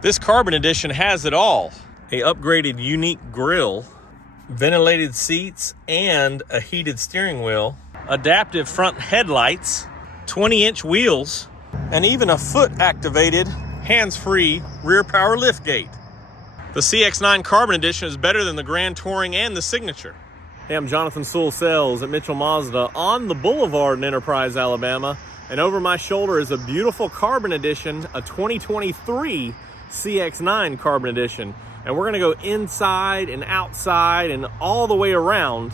This Carbon Edition has it all. A upgraded unique grille, ventilated seats, and a heated steering wheel, adaptive front headlights, 20-inch wheels, and even a foot-activated, hands-free rear power liftgate. The CX-9 Carbon Edition is better than the Grand Touring and the Signature. Hey, I'm Jonathan Sewell Sales at Mitchell Mazda on the Boulevard in Enterprise, Alabama. And over my shoulder is a beautiful Carbon Edition, a 2023 CX-9 Carbon Edition. And we're gonna go inside and outside and all the way around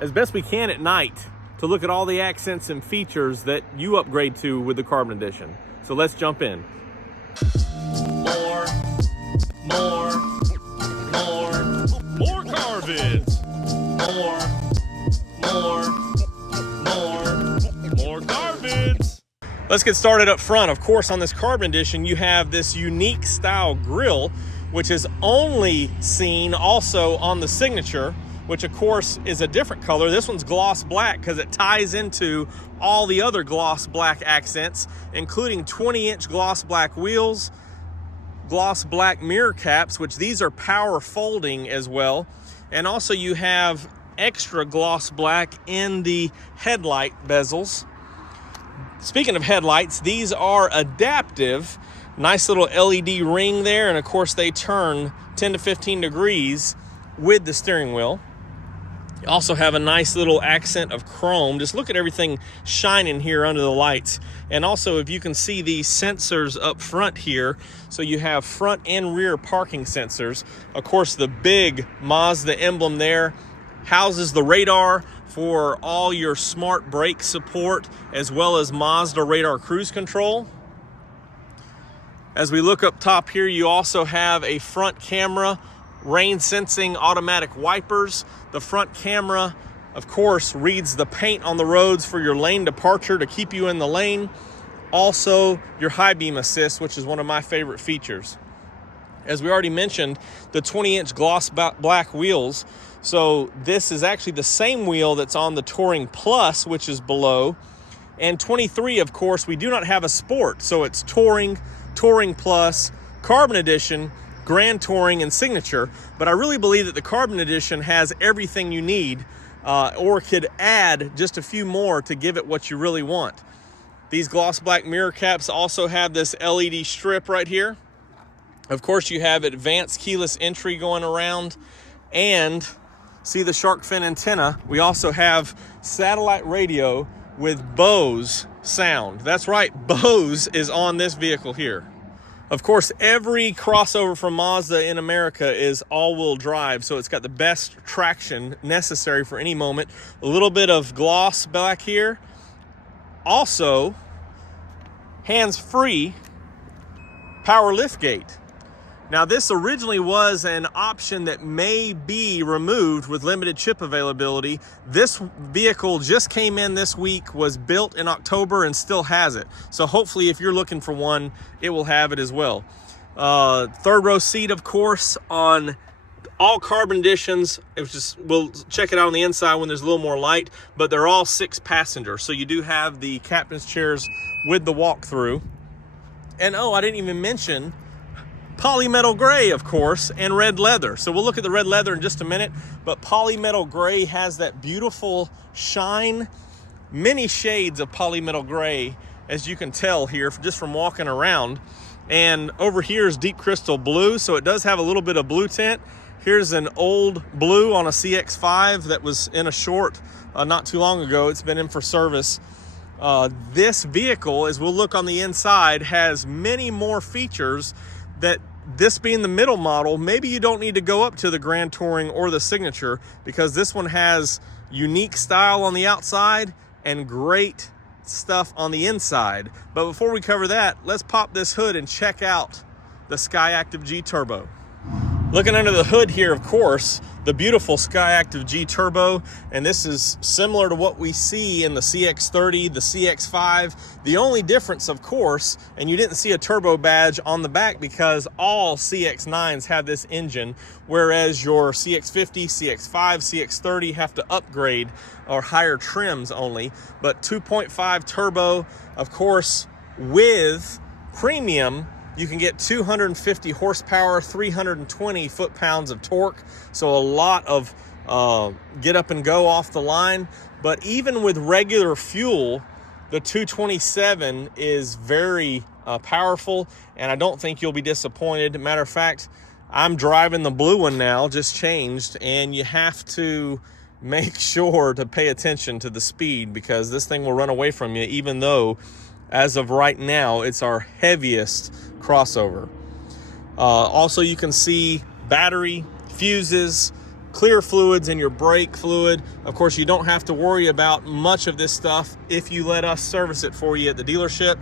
as best we can at night to look at all the accents and features that you upgrade to with the Carbon Edition. So let's jump in. More Carbids. More Carbids. Let's get started up front. Of course, on this Carbon Edition, you have this unique style grille, which is only seen also on the Signature, which of course is a different color. This one's gloss black because it ties into all the other gloss black accents, including 20-inch gloss black wheels, gloss black mirror caps, which these are power folding as well. And also you have extra gloss black in the headlight bezels. Speaking of headlights, these are adaptive. Nice little LED ring there, and of course they turn 10 to 15 degrees with the steering wheel. You also have a nice little accent of chrome. Just look at everything shining here under the lights. And also, if you can see these sensors up front here, so you have front and rear parking sensors. Of course, the big Mazda emblem there houses the radar for all your smart brake support, as well as Mazda radar cruise control. As we look up top here, you also have a front camera, rain sensing automatic wipers. The front camera, of course, reads the paint on the roads for your lane departure to keep you in the lane. Also, your high beam assist, which is one of my favorite features. As we already mentioned, the 20-inch gloss black wheels. So this is actually the same wheel that's on the Touring Plus, which is below. And 23, of course, we do not have a Sport. So it's Touring, Touring Plus, Carbon Edition, Grand Touring, and Signature. But I really believe that the Carbon Edition has everything you need, or could add just a few more to give it what you really want. These gloss black mirror caps also have this LED strip right here. Of course, you have advanced keyless entry going around, and see the shark fin antenna. We also have satellite radio with Bose sound. That's right, Bose is on this vehicle here. Of course, every crossover from Mazda in America is all-wheel drive, so it's got the best traction necessary for any moment. A little bit of gloss back here. Also, hands-free power liftgate. Now, this originally was an option that may be removed with limited chip availability. This vehicle just came in this week, was built in October, and still has it. So hopefully, if you're looking for one, it will have it as well. Third row seat, of course, on all Carbon Editions. We'll check it out on the inside when there's a little more light, but they're all 6 passengers. So you do have the captain's chairs with the walkthrough. And oh, I didn't even mention Polymetal gray, of course, and red leather. So we'll look at the red leather in just a minute, but Polymetal gray has that beautiful shine. Many shades of Polymetal gray, as you can tell here just from walking around. And over here is deep crystal blue, so it does have a little bit of blue tint. Here's an old blue on a CX-5 that was in a short not too long ago. It's been in for service. This vehicle, as we'll look on the inside, has many more features that, this being the middle model, maybe you don't need to go up to the Grand Touring or the Signature, because this one has unique style on the outside and great stuff on the inside. But before we cover that, let's pop this hood and check out the Skyactiv G Turbo. Looking under the hood here, of course, the beautiful Skyactiv G Turbo, and this is similar to what we see in the CX-30, the CX-5. The only difference, of course, and you didn't see a turbo badge on the back because all CX-9s have this engine, whereas your CX-50, CX-5, CX-30 have to upgrade or higher trims only. But 2.5 turbo, of course, with premium You can get 250 horsepower, 320 foot-pounds of torque, so a lot of get up and go off the line. But even with regular fuel, the 227 is very powerful, and I don't think you'll be disappointed. Matter of fact, I'm driving the blue one now, just changed, and you have to make sure to pay attention to the speed because this thing will run away from you, even though as of right now it's our heaviest crossover. Also, you can see battery, fuses, clear fluids in your brake fluid. Of course, you don't have to worry about much of this stuff if you let us service it for you at the dealership.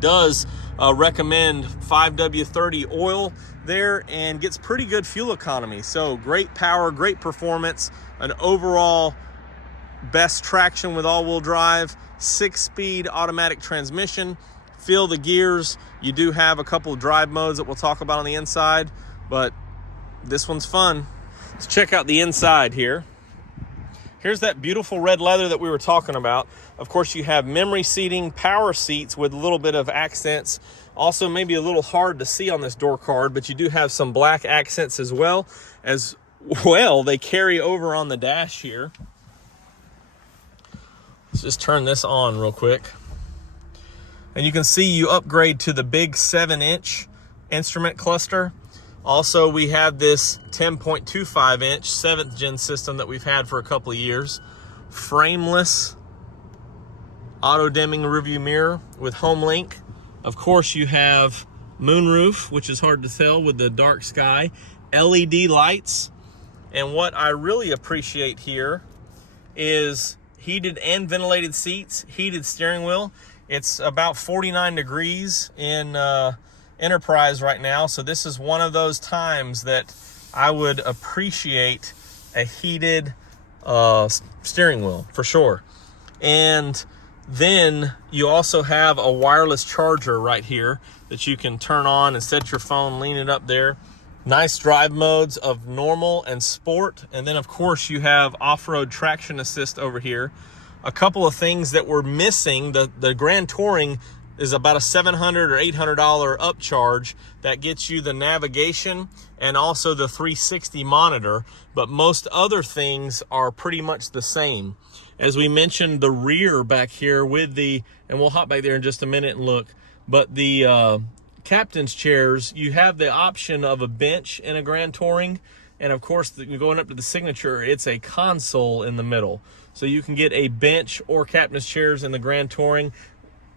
Does recommend 5W30 oil there and gets pretty good fuel economy. So great power, great performance, an overall best traction with all-wheel drive, 6-speed automatic transmission. Feel the gears. You do have a couple of drive modes that we'll talk about on the inside, but this one's fun. Let's check out the inside here. Here's that beautiful red leather that we were talking about. Of course, you have memory seating, power seats with a little bit of accents. Also, maybe a little hard to see on this door card, but you do have some black accents as well. They carry over on the dash here. Let's just turn this on real quick. And you can see you upgrade to the big 7-inch instrument cluster. Also, we have this 10.25-inch 7th gen system that we've had for a couple of years. Frameless auto-dimming rearview mirror with HomeLink. Of course, you have moonroof, which is hard to tell with the dark sky, LED lights. And what I really appreciate here is heated and ventilated seats, heated steering wheel. It's about 49 degrees in Enterprise right now, so this is one of those times that I would appreciate a heated steering wheel for sure. And then you also have a wireless charger right here that you can turn on and set your phone, lean it up there. Nice drive modes of normal and sport, and then of course you have off-road traction assist over here. A couple of things that were missing, the Grand Touring is about a $700 or $800 upcharge that gets you the navigation and also the 360 monitor, but most other things are pretty much the same. As we mentioned, the rear back here with the, and we'll hop back there in just a minute and look, but the captain's chairs, you have the option of a bench in a Grand Touring, and of course, going up to the Signature, it's a console in the middle. So you can get a bench or captain's chairs in the Grand Touring.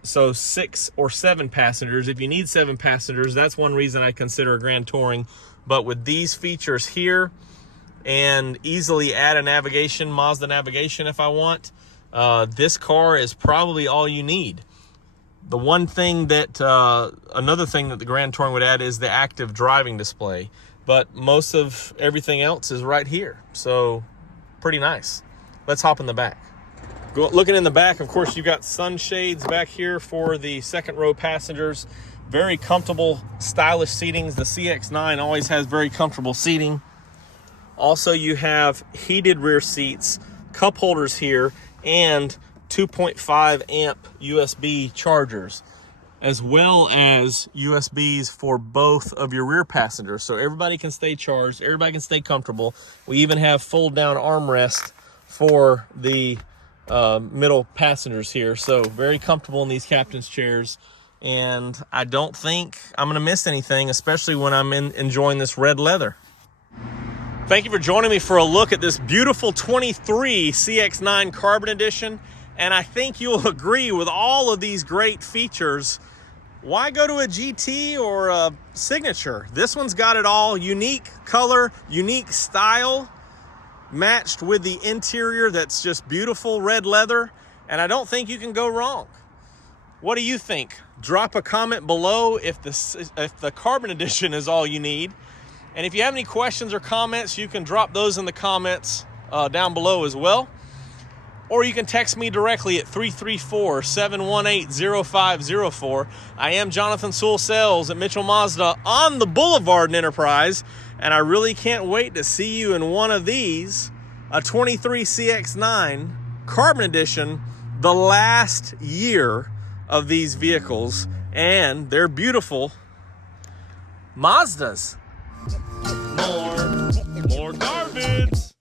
So 6 or 7 passengers. If you need 7 passengers, that's one reason I consider a Grand Touring. But with these features here and easily add a navigation, Mazda navigation if I want, this car is probably all you need. The one thing that, another thing that the Grand Touring would add is the active driving display. But most of everything else is right here. So pretty nice. Let's hop in the back. Looking in the back, of course, you've got sunshades back here for the second row passengers. Very comfortable, stylish seatings. The CX-9 always has very comfortable seating. Also, you have heated rear seats, cup holders here, and 2.5 amp USB chargers, as well as USBs for both of your rear passengers. So everybody can stay charged, everybody can stay comfortable. We even have fold down armrest for the middle passengers here. So very comfortable in these captain's chairs. And I don't think I'm going to miss anything, especially when I'm enjoying this red leather. Thank you for joining me for a look at this beautiful 23 CX-9 Carbon Edition. And I think you'll agree with all of these great features. Why go to a GT or a Signature? This one's got it all. Unique color, unique style, matched with the interior that's just beautiful red leather, and I don't think you can go wrong. What do you think? Drop a comment below if the Carbon Edition is all you need. And if you have any questions or comments, you can drop those in the comments down below as well. Or you can text me directly at 334-718-0504. I am Jonathan Sewell Sales at Mitchell Mazda on the Boulevard in Enterprise, and I really can't wait to see you in one of these, a 23 CX-9 Carbon Edition, the last year of these vehicles, and they're beautiful. Mazdas